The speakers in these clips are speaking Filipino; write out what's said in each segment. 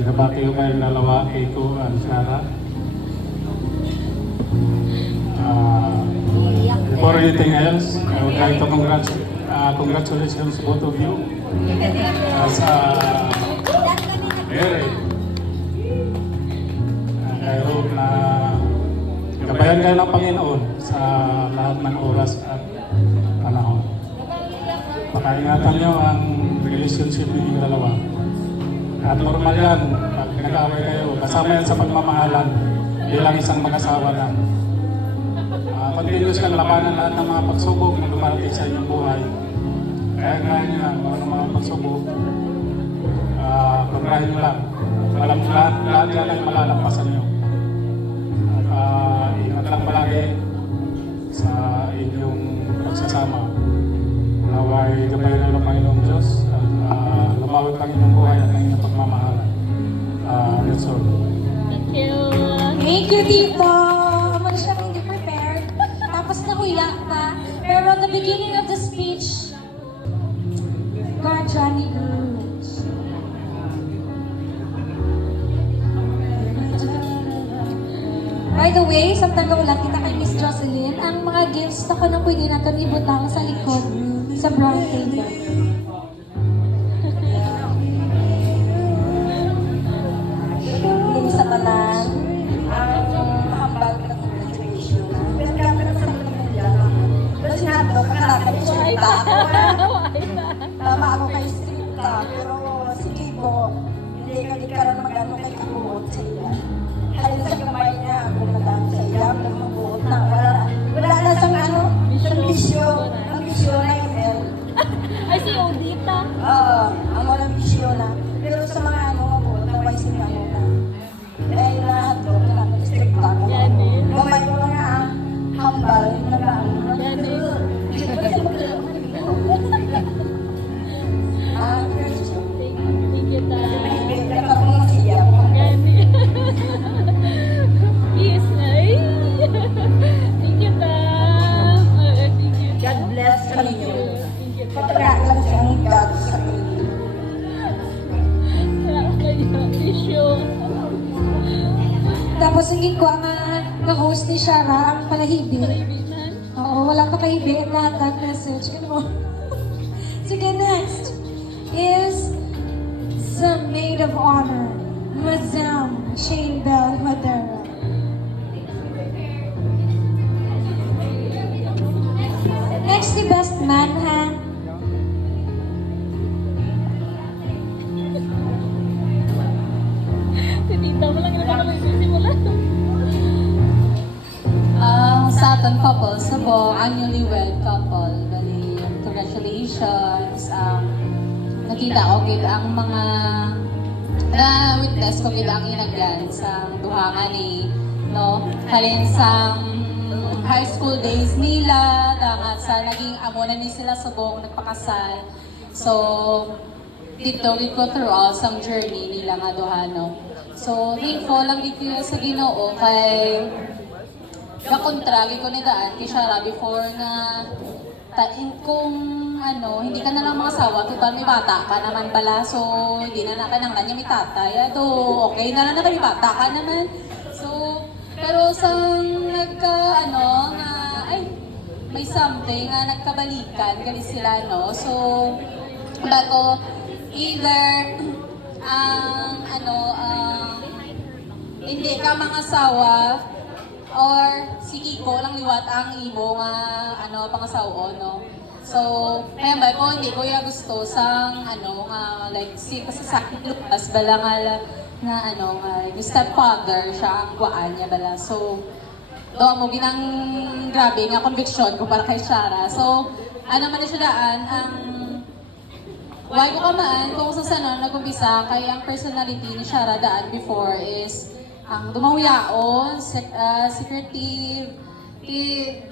Nabati ko kayo dalawa, Keiko at Sarah. Before anything else, I would like to congratulations to both of you as married. And I hope na gabayan kayo ng Panginoon sa lahat ng oras at panahon. Pakaingatan niyo ang relationship ninyong dalawa. At normal yan, pag nag-away kayo, kasama yan sa pagmamahalan bilang isang mag-asawa na. Continuous kang labanan lahat ng mga pagsubok na dumarating sa inyong buhay. Kaya gaya nyo lang, mga pagsubok, pagkahin nyo lang. Alam lahat yan ay malalampasan nyo. At ingat lang palagi sa inyong pagsasama. Naway gabayan ng Panginoong Diyos at lumawit ang inyong buhay at ang inyong pagmamahalan. That's all. Thank you. Thank you, Tito. Naman siya hindi prepared. Tapos nahuya pa. Pero at the beginning of the speech, God, Johnny Roots. By the way, sa tanong lang kita kay Miss Jocelyn, ang mga gifts na ko na pwede natin ibutang sa likod sa brown table. Sa kanan, ang mahambal na congratulation na. Pinagkama na sa pagkakulya. Pero sinabi ko, kakalakan yung stripta ako. Tama ako kay stripta, pero si Kiko, hindi ka nagkaroon mag-ano kay kabuot sa iya. Halin sa kamay niya, ako nadaan sa iya, nagmabuot na. Wala na sang ano, sa bisyo. Ang bisyo na yung L. Ay, si Odita. Ang walang bisyo na. Pero sa mga ano, mabuot na may sinano na. Dahil lahat ko, strict ako. Yan eh. Gamay ko nga hambal na bago. Yan eh. Thank you, Tay. Yan eh. Yes, ay. Thank you, Tay. Thank you. God bless sa Thank inyo. you. Thank you, Tay. Pagkakalan siyang God sa inyo. Salamat kayo. Tissue. Tapos hindi ko ang host ni Shara, ang palahibi. Kaibigan. Oo, walang pakahibi. Lahat ng message. Ganun. Sige, next is the maid of honor, Madam Shane Bell Madera. Next, the best man, ha? Si Tita mo lang naman ako nagsisimula. Sa aton couple, sa buong annually wed couple, bali, congratulations. Nakita ko gid ang mga na-witness ko gid ang inagyan sa duhangan ni halin sa high school days nila, dangat sa naging amo na ni sila sa buong nagpakasal. So, dito gid ko throughout ang journey nila nga duhano. So, thankful lang gid ko sa Ginoo kay nakontragi ko ni daan kay Shara before na kung hindi ka na lang mga asawa, total may bata ka naman pala, so hindi na natin ang kanya may tatay. Ado, okay na lang na kami bata ka naman. So, pero sa may something na nagkabalikan, gali sila, no? So, bago, either, hindi ka mga asawa, or si Kiko lang liwat ang imo nga pangasawa, no? So, kaya ba ko hindi ko ya gusto sang like si kasasakit lupas bala nga yung stepfather siya ang kuan niya bala. So, do mo ginang grabe nga conviction ko para kay Shara. So, man na siya daan ang why ko kamaan kung sa sanon nag-umpisa kay ang personality ni Shara daan before is ang dumawyaon, secretive,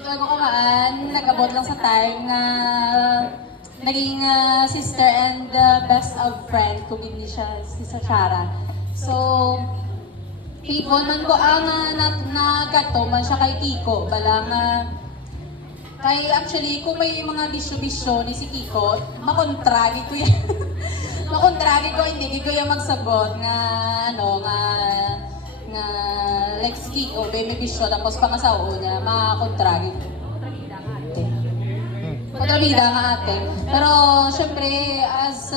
ko kamaan, nag-abot lang sa time na naging sister and best of friend ko gini siya, si Shara. So, people man ko ang nagato man siya kay Kiko, balang kay actually kung may mga bisyo-bisyo ni si Kiko, makontragi ko yan. Makontragi ko, hindi ko yung magsagot nga like ski o baby bisyo tapos pangasawa niya makakontragi. Kontrabida nga ate. Pero syempre as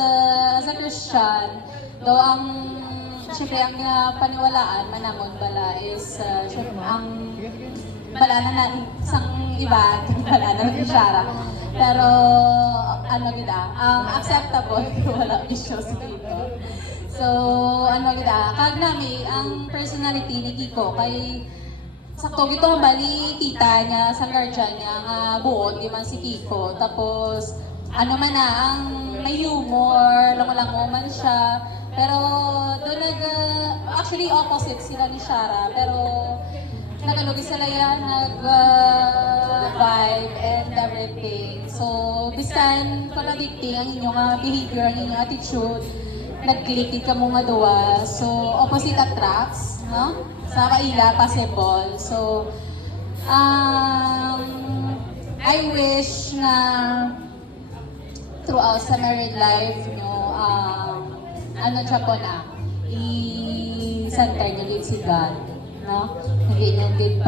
a Christian, daw ang syempre ang paniwalaan manamon bala is syempre ang bala na isang iba, bala na rin Shara. Pero ano gida, ang acceptable wala issues dito. So ano gida, kag nami ang personality ni Kiko kay sakto gito bali kita niya sa guardian niya nga buot di man si Kiko. Tapos ano man na ang may humor, lango-lango man siya. Pero doon actually opposite sila ni Shara, pero nagalugi sila yan, vibe and everything. So, biskan contradicting ang inyong behavior, ang inyong attitude, nag-click ka mo nga duwa. So, opposite attracts, no? Sa kaila, possible. So, I wish na throughout sa married life nyo, ano siya po na, i-center nyo din si God, no? Hindi nyo din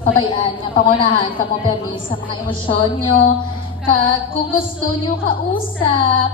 pabayaan, pangunahan, kamupermis sa mga emosyon nyo. Kung gusto nyo kausap,